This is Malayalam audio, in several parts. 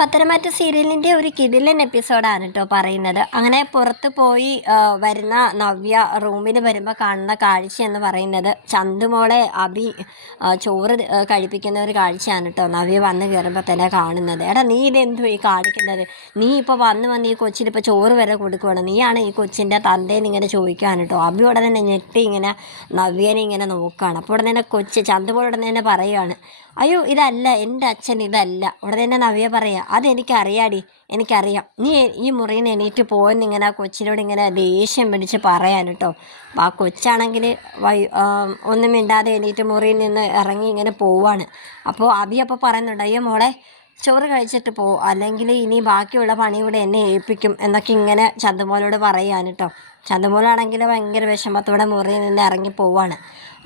പത്തരമാറ്റ സീരിയലിൻ്റെ ഒരു കിടിലൻ എപ്പിസോഡാണ് കേട്ടോ പറയുന്നത്. അങ്ങനെ പുറത്ത് പോയി വരുന്ന നവ്യ റൂമിൽ വരുമ്പോൾ കാണുന്ന കാഴ്ച എന്ന് പറയുന്നത് ചന്തുമോളെ അഭി ചോറ് കഴിപ്പിക്കുന്ന ഒരു കാഴ്ചയാണ് കേട്ടോ. നവ്യ വന്ന് കയറുമ്പോൾ തന്നെ കാണുന്നത്. എടാ നീ ഇതെന്തു ഈ കാണിക്കുന്നത്? നീ ഇപ്പോൾ വന്ന് ഈ കൊച്ചിനിപ്പോൾ ചോറ് വരെ കൊടുക്കുകയാണ്, നീയാണ് ഈ കൊച്ചിൻ്റെ തന്തേന്ന് ഇങ്ങനെ ചോദിക്കുകയാണ് കേട്ടോ. അഭി ഉടനെ തന്നെ ഞെട്ടി ഇങ്ങനെ നവ്യനെ ഇങ്ങനെ നോക്കുകയാണ്. അപ്പോൾ ഉടനെ തന്നെ ചന്തുമോൾ ഉടനെ തന്നെ പറയുകയാണ്, അയ്യോ ഇതല്ല എൻ്റെ അച്ഛൻ, ഇതല്ല. ഉടനെ തന്നെ നവ്യ പറയാം, അതെനിക്കറിയാടി, എനിക്കറിയാം, നീ ഈ മുറിയിൽ നിന്ന് എണീറ്റ് പോയെന്നിങ്ങനെ ആ കൊച്ചിനോട് ഇങ്ങനെ ദേഷ്യം പിടിച്ച് പറയാൻ കേട്ടോ. അപ്പോൾ ആ കൊച്ചാണെങ്കിൽ ഒന്നും മിണ്ടാതെ എണീറ്റ് മുറിയിൽ നിന്ന് ഇറങ്ങി ഇങ്ങനെ പോവാണ്. അപ്പോൾ അഭി അപ്പോൾ പറയുന്നുണ്ട്, അയ്യോ മോളെ ചോറ് കഴിച്ചിട്ട് പോ, അല്ലെങ്കിൽ ഇനി ബാക്കിയുള്ള പണി കൂടെ എന്നെ ഏൽപ്പിക്കും എന്നൊക്കെ ഇങ്ങനെ ചന്തുമോളോട് പറയാൻ കേട്ടോ. ചന്തുമോളാണെങ്കിൽ ഭയങ്കര വിഷമത്തോടെ മുറിയിൽ നിന്ന് ഇറങ്ങി പോവാണ്.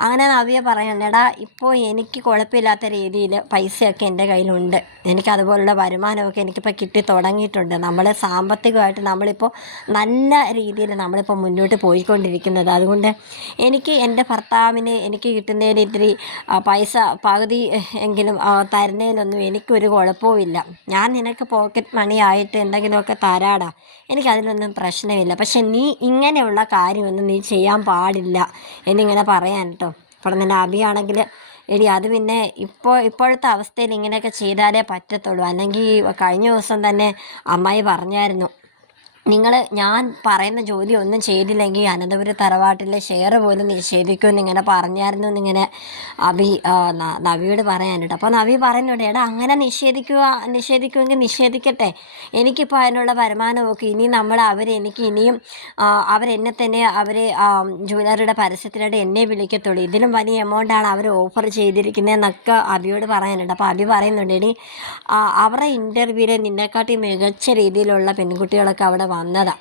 അങ്ങനെ നവ്യ പറയണ്ടടാ, ഇപ്പോൾ എനിക്ക് കുഴപ്പമില്ലാത്ത രീതിയിൽ പൈസയൊക്കെ എൻ്റെ കയ്യിലുണ്ട്, എനിക്കതുപോലുള്ള വരുമാനമൊക്കെ എനിക്കിപ്പോൾ കിട്ടി തുടങ്ങിയിട്ടുണ്ട്. നമ്മൾ സാമ്പത്തികമായിട്ട് നമ്മളിപ്പോൾ നല്ല രീതിയിൽ നമ്മളിപ്പോൾ മുന്നോട്ട് പോയിക്കൊണ്ടിരിക്കുന്നത്. അതുകൊണ്ട് എനിക്ക് എൻ്റെ ഭർത്താവിന് എനിക്ക് കിട്ടുന്നതിന് ഇത്തിരി പൈസ പകുതി എങ്കിലും തരുന്നതിനൊന്നും എനിക്കൊരു കുഴപ്പവുമില്ല. ഞാൻ നിനക്ക് പോക്കറ്റ് മണി ആയിട്ട് എന്തെങ്കിലുമൊക്കെ തരാടാ, എനിക്കതിലൊന്നും പ്രശ്നമില്ല. പക്ഷെ നീ ഇങ്ങനെയുള്ള കാര്യമൊന്നും നീ ചെയ്യാൻ പാടില്ല എന്നിങ്ങനെ പറയാൻ കേട്ടോ. അപ്പോൾ നിൻ്റെ അഭിയാണെങ്കിൽ എടി അത് പിന്നെ ഇപ്പോഴത്തെ അവസ്ഥയിൽ ഇങ്ങനെയൊക്കെ ചെയ്താലേ പറ്റത്തുള്ളൂ. അല്ലെങ്കിൽ കഴിഞ്ഞ ദിവസം തന്നെ അമ്മായി പറഞ്ഞായിരുന്നു, ഞാൻ പറയുന്ന ജോലി ഒന്നും ചെയ്തില്ലെങ്കിൽ അനന്തപുരം തറവാട്ടിലെ ഷെയർ പോലും നിഷേധിക്കുമെന്ന് ഇങ്ങനെ പറഞ്ഞായിരുന്നു എന്നിങ്ങനെ നവിയോട് പറയാനുണ്ട്. അപ്പോൾ നവി പറയുന്നുണ്ട്, എടാ അങ്ങനെ നിഷേധിക്കുമെങ്കിൽ നിഷേധിക്കട്ടെ, എനിക്കിപ്പോൾ അതിനുള്ള വരുമാനമൊക്കെ ഇനി അവരെനിക്ക് ഇനിയും അവരെന്നെ തന്നെ ജ്വല്ലറിയുടെ പരസ്യത്തിനായിട്ട് എന്നെ വിളിക്കത്തുള്ളൂ, ഇതിലും വലിയ എമൗണ്ടാണ് അവർ ഓഫർ ചെയ്തിരിക്കുന്നതെന്നൊക്കെ അഭിയോട് പറയാനുണ്ട്. അപ്പോൾ അഭി പറയുന്നുണ്ട്, എടി അവരുടെ ഇൻ്റർവ്യൂവിൽ നിന്നെക്കാട്ടി മികച്ച രീതിയിലുള്ള പെൺകുട്ടികളൊക്കെ അവിടെ വന്നതാണ്.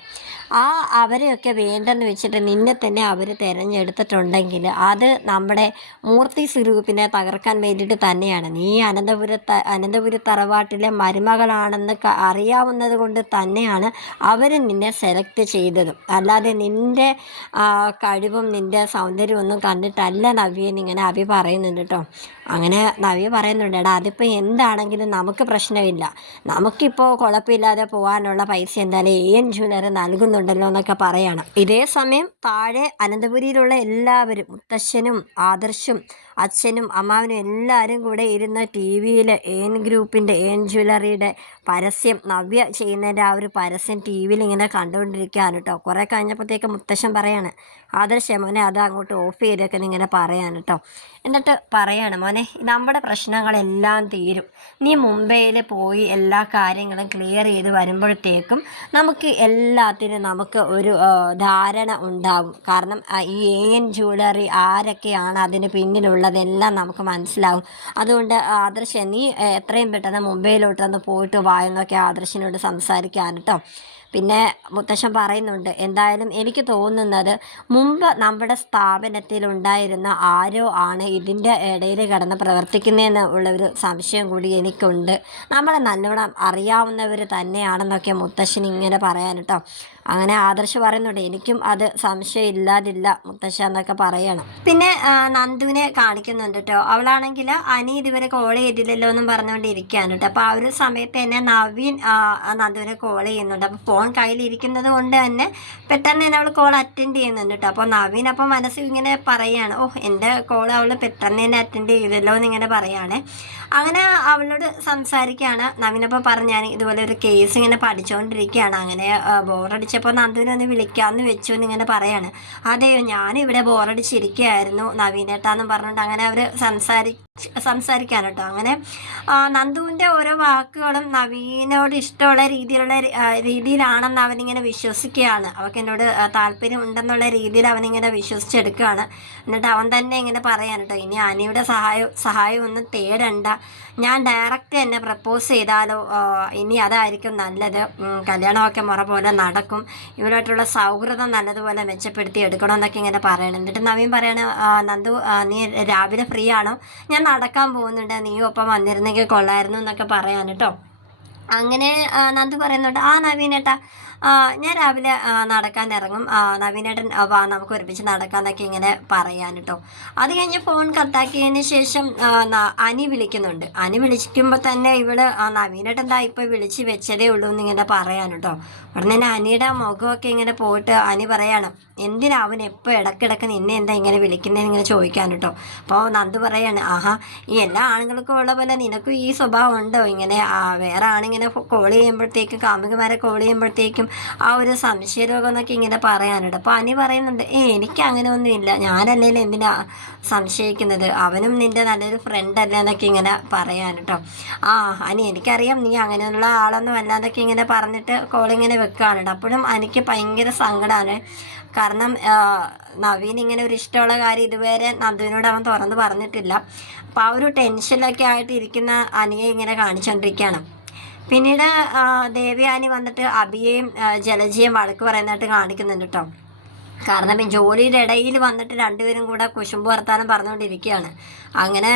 അവരെയൊക്കെ വേണ്ടെന്ന് വെച്ചിട്ട് നിന്നെ തന്നെ അവർ തിരഞ്ഞെടുത്തിട്ടുണ്ടെങ്കിൽ അത് നമ്മുടെ മൂർത്തി സ്വരൂപിനെ തകർക്കാൻ വേണ്ടിയിട്ട് തന്നെയാണ്. നീ അനന്തപുര തറവാട്ടിലെ മരുമകളാണെന്ന് അറിയാവുന്നത് കൊണ്ട് തന്നെയാണ് അവർ നിന്നെ സെലക്ട് ചെയ്തതും, അല്ലാതെ നിൻ്റെ കഴിവും നിൻ്റെ സൗന്ദര്യമൊന്നും കണ്ടിട്ടല്ല നവ്യെന്ന് ഇങ്ങനെ അഭി പറയുന്നുണ്ട് കേട്ടോ. അങ്ങനെ നവ്യ പറയുന്നുണ്ട്, എടാ അതിപ്പോൾ എന്താണെങ്കിലും നമുക്ക് പ്രശ്നമില്ല, നമുക്കിപ്പോൾ കുഴപ്പമില്ലാതെ പോകാനുള്ള പൈസ എന്തായാലും AN ജ്വല്ലറി നൽകുന്നുണ്ടല്ലോ എന്നൊക്കെ പറയണം. ഇതേ സമയം താഴെ അനന്തപുരിയിലുള്ള എല്ലാവരും, മുത്തശ്ശനും ആദർശും അച്ഛനും അമ്മാവനും എല്ലാവരും കൂടെ ഇരുന്ന് TV-യിൽ AN ഗ്രൂപ്പിൻ്റെ AN ജ്വല്ലറിയുടെ പരസ്യം, നവ്യ ചെയ്യുന്നതിൻ്റെ ആ ഒരു പരസ്യം TV-യിൽ ഇങ്ങനെ കണ്ടുകൊണ്ടിരിക്കുകയാണ് കേട്ടോ. കുറേ കഴിഞ്ഞപ്പോഴത്തേക്ക് മുത്തശ്ശൻ പറയാണ്, ആദർശ മോനെ അത് അങ്ങോട്ട് ഓഫ് ചെയ്തൊക്കെ ഇങ്ങനെ പറയാൻ കേട്ടോ. എന്നിട്ട് പറയാണ്, മോനെ നമ്മുടെ പ്രശ്നങ്ങളെല്ലാം തീരും, നീ മുംബൈയിൽ പോയി എല്ലാ കാര്യങ്ങളും ക്ലിയർ ചെയ്ത് വരുമ്പോഴത്തേക്കും നമുക്ക് എല്ലാത്തിനും നമുക്ക് ഒരു ധാരണ ഉണ്ടാകും. കാരണം ഈ AN ജ്വല്ലറി ആരൊക്കെയാണ് അതിന് പിന്നിലുള്ളതെല്ലാം നമുക്ക് മനസ്സിലാവും. അതുകൊണ്ട് ആദർശ നീ എത്രയും പെട്ടെന്ന് മുംബൈയിലോട്ടൊന്ന് പോയിട്ട് വാ എന്നൊക്കെ ആദർശിനോട് സംസാരിക്കാൻ കേട്ടോ. പിന്നെ മുത്തശ്ശൻ പറയുന്നുണ്ട്, എന്തായാലും എനിക്ക് തോന്നുന്നത് മുമ്പ് നമ്മുടെ സ്ഥാപനത്തിലുണ്ടായിരുന്ന ആരോ ആണ് ഇതിൻ്റെ ഇടയിൽ കിടന്ന് പ്രവർത്തിക്കുന്നതെന്ന് ഉള്ളൊരു സംശയം കൂടി എനിക്കുണ്ട്, നമ്മളെ നല്ലോണം അറിയാവുന്നവർ തന്നെയാണെന്നൊക്കെ മുത്തശ്ശൻ ഇങ്ങനെ പറയാൻ കേട്ടോ. അങ്ങനെ ആദർശ് പറയുന്നുണ്ട്, എനിക്കും അത് സംശയം ഇല്ലാതില്ല മുത്തശ്ശ എന്നൊക്കെ പറയണം. പിന്നെ നന്ദുവിനെ കാണിക്കുന്നുണ്ട് കേട്ടോ. അവളാണെങ്കിൽ അനി ഇതുവരെ കോൾ ചെയ്തില്ലല്ലോ എന്നും പറഞ്ഞുകൊണ്ടിരിക്കുകയാണ് കേട്ടോ. അപ്പോൾ ആ ഒരു സമയത്ത് തന്നെ നവീൻ നന്ദുവിനെ കോൾ ചെയ്യുന്നുണ്ട്. അപ്പോൾ ഫോൺ കയ്യിലിരിക്കുന്നത് കൊണ്ട് തന്നെ പെട്ടെന്ന് തന്നെ അവൾ കോൾ അറ്റൻഡ് ചെയ്യുന്നുണ്ട് കേട്ടോ. അപ്പോൾ നവീൻ അപ്പോൾ മനസ്സിൽ ഇങ്ങനെ പറയുകയാണ്, എൻ്റെ കോൾ അവൾ പെട്ടെന്ന് തന്നെ അറ്റൻഡ് ചെയ്തല്ലോ എന്നിങ്ങനെ പറയുകയാണ്. അങ്ങനെ അവളോട് സംസാരിക്കുകയാണ്. നവീനപ്പോൾ പറഞ്ഞാൽ ഇതുപോലെ ഒരു കേസ് ഇങ്ങനെ പഠിച്ചുകൊണ്ടിരിക്കുകയാണ്, അങ്ങനെ ബോറടിച്ചപ്പോൾ നന്ദുവിനൊന്ന് വിളിക്കാമെന്ന് വെച്ചു എന്നിങ്ങനെ പറയാണ്. അതെയോ ഞാനിവിടെ ബോറടിച്ചിരിക്കുകയായിരുന്നു നവീനേട്ടാന്നും പറഞ്ഞുകൊണ്ട് അങ്ങനെ അവർ സംസാരിക്കാൻ കേട്ടോ. അങ്ങനെ നന്ദുവിൻ്റെ ഓരോ വാക്കുകളും നവീനോട് ഇഷ്ടമുള്ള രീതിയിലാണെന്ന് അവനിങ്ങനെ വിശ്വസിക്കുകയാണ്. അവൾക്ക് എന്നോട് താല്പര്യം ഉണ്ടെന്നുള്ള രീതിയിൽ അവനിങ്ങനെ വിശ്വസിച്ചെടുക്കുകയാണ്. എന്നിട്ട് അവൻ തന്നെ ഇങ്ങനെ പറയാൻ കേട്ടോ, ഇനി അനിയുടെ സഹായം ഒന്നും തേടണ്ട, ഞാൻ ഡയറക്റ്റ് എന്നെ പ്രപ്പോസ് ചെയ്താലോ, ഇനി അതായിരിക്കും നല്ലത്, കല്യാണമൊക്കെ മുറ പോലെ നടക്കും, ഇവരുമായിട്ടുള്ള സൗഹൃദം നല്ലതുപോലെ മെച്ചപ്പെടുത്തി എടുക്കണം എന്നൊക്കെ ഇങ്ങനെ പറയണം. എന്നിട്ട് നവീൻ പറയാണ്, നന്ദു നീ രാവിലെ ഫ്രീ ആണോ, ഞാൻ നടക്കാൻ പോകുന്നുണ്ട്, നീയും ഒപ്പം വന്നിരുന്നെങ്കിൽ കൊള്ളായിരുന്നു എന്നൊക്കെ പറയാൻ കേട്ടോ. അങ്ങനെ നന്ദു പറയുന്നുണ്ട്, നവീനേട്ടാ ഞാൻ രാവിലെ നടക്കാൻ ഇറങ്ങും, നവീനേട്ടൻ വാ നമുക്ക് ഒരുമിച്ച് നടക്കാമെന്നൊക്കെ ഇങ്ങനെ പറയാൻ കേട്ടോ. അത് കഴിഞ്ഞ് ഫോൺ കട്ടാക്കിയതിന് ശേഷം അനി വിളിക്കുന്നുണ്ട്. അനി വിളിക്കുമ്പോൾ തന്നെ ഇവള് നവീനേട്ടൻ എന്താ ഇപ്പോൾ വിളിച്ച് വെച്ചതേ ഉള്ളൂ എന്നിങ്ങനെ പറയാൻ കേട്ടോ. ഉടനെ തന്നെ അനിയുടെ മുഖമൊക്കെ ഇങ്ങനെ പോയിട്ട് അനി പറയാണ്, എന്തിനാ അവൻ എപ്പോൾ ഇടയ്ക്കിടയ്ക്ക് നിന്നെ എന്താ ഇങ്ങനെ വിളിക്കുന്നതെന്ന് ഇങ്ങനെ ചോദിക്കാൻ കേട്ടോ. അപ്പോൾ നന്ദു പറയാണ്, ആഹാ ഈ എല്ലാ ആണുങ്ങൾക്കും ഉള്ള പോലെ നിനക്കും ഈ സ്വഭാവം ഉണ്ടോ, ഇങ്ങനെ വേറെ ആണിങ്ങനെ കോൾ ചെയ്യുമ്പോഴത്തേക്കും കാമുകിമാരെ കോൾ ചെയ്യുമ്പോഴത്തേക്കും ആ ഒരു സംശയരോഗം എന്നൊക്കെ ഇങ്ങനെ പറയാനുണ്ട്. അപ്പോൾ അനി പറയുന്നുണ്ട്, എനിക്ക് അങ്ങനെ ഒന്നുമില്ല, ഞാനല്ലേലും എന്തിനാ സംശയിക്കുന്നത്, അവനും നിൻ്റെ നല്ലൊരു ഫ്രണ്ട് അല്ലേ എന്നൊക്കെ ഇങ്ങനെ പറയാൻ കേട്ടോ. അനി എനിക്കറിയാം നീ അങ്ങനെയുള്ള ആളൊന്നും അല്ലാന്നൊക്കെ ഇങ്ങനെ പറഞ്ഞിട്ട് കോളിങ്ങനെ വെക്കുകയാണ്. അപ്പോഴും എനിക്ക് ഭയങ്കര സങ്കടമാണ്. കാരണം നവീൻ ഇങ്ങനെ ഒരു ഇഷ്ടമുള്ള കാര്യം ഇതുവരെ നന്ദുവിനോട് അവൻ തുറന്ന് പറഞ്ഞിട്ടില്ല. അപ്പോൾ ആ ഒരു ടെൻഷനിലൊക്കെ ആയിട്ട് ഇരിക്കുന്ന അനിയെ ഇങ്ങനെ കാണിച്ചുകൊണ്ടിരിക്കുകയാണ്. പിന്നീട് ദേവയാനി വന്നിട്ട് അഭിയെയും ജലജയും വഴക്ക് പറയുന്നതായിട്ട് കാണിക്കുന്നുണ്ട് കേട്ടോ. കാരണം ജോലിയുടെ ഇടയിൽ വന്നിട്ട് രണ്ടുപേരും കൂടെ കുശുമ്പ് വർത്താനം പറഞ്ഞുകൊണ്ടിരിക്കുകയാണ്. അങ്ങനെ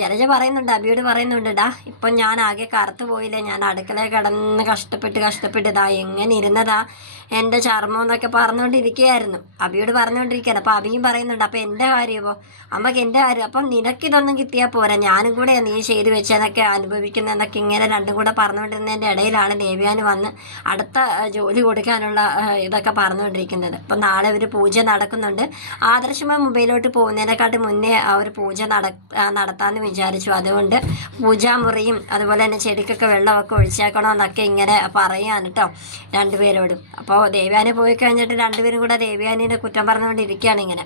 ജലജ പറയുന്നുണ്ട്, അബിയോട് പറയുന്നുണ്ട്, ഇപ്പം ഞാൻ ആകെ കറുത്തു പോയില്ലേ, ഞാൻ അടുക്കളയിൽ കിടന്ന് കഷ്ടപ്പെട്ട് ഇതാ എങ്ങനെ ഇരുന്നതാ എൻ്റെ ചർമ്മം എന്നൊക്കെ പറഞ്ഞുകൊണ്ടിരിക്കുകയായിരുന്നു. അബിയോട് പറഞ്ഞുകൊണ്ടിരിക്കുകയാണ്. അപ്പോൾ അബിയും പറയുന്നുണ്ട്, അപ്പോൾ എൻ്റെ കാര്യമോ അമ്മക്ക് എൻ്റെ കാര്യം, അപ്പം നിനക്കിതൊന്നും കിട്ടിയാൽ പോരാ, ഞാനും കൂടെ നീ ചെയ്ത് വെച്ചതൊക്കെ അനുഭവിക്കുന്നതെന്നൊക്കെ ഇങ്ങനെ രണ്ടും കൂടെ പറഞ്ഞുകൊണ്ടിരുന്നതിൻ്റെ ഇടയിലാണ് ദേവയാനി വന്ന് അടുത്ത ജോലി കൊടുക്കാനുള്ള ഇതൊക്കെ പറഞ്ഞുകൊണ്ടിരിക്കുന്നത്. അപ്പം നാളെ ഒരു പൂജ നടക്കുന്നുണ്ട്. ആദർശമായ മൊബൈലോട്ട് പോകുന്നതിനെക്കാട്ടും മുന്നേ ആ ഒരു പൂജ നടത്താമെന്ന് വിചാരിച്ചു. അതുകൊണ്ട് പൂജാമുറിയും അതുപോലെ തന്നെ ചെടിക്കൊക്കെ വെള്ളമൊക്കെ ഒഴിച്ചേക്കണമെന്നൊക്കെ ഇങ്ങനെ പറയാൻ കേട്ടോ രണ്ടുപേരോടും. അപ്പോൾ ദേവയാനി പോയി കഴിഞ്ഞിട്ട് രണ്ടുപേരും കൂടെ ദേവയാനീനെ കുറ്റം പറഞ്ഞുകൊണ്ടിരിക്കുകയാണ് ഇങ്ങനെ.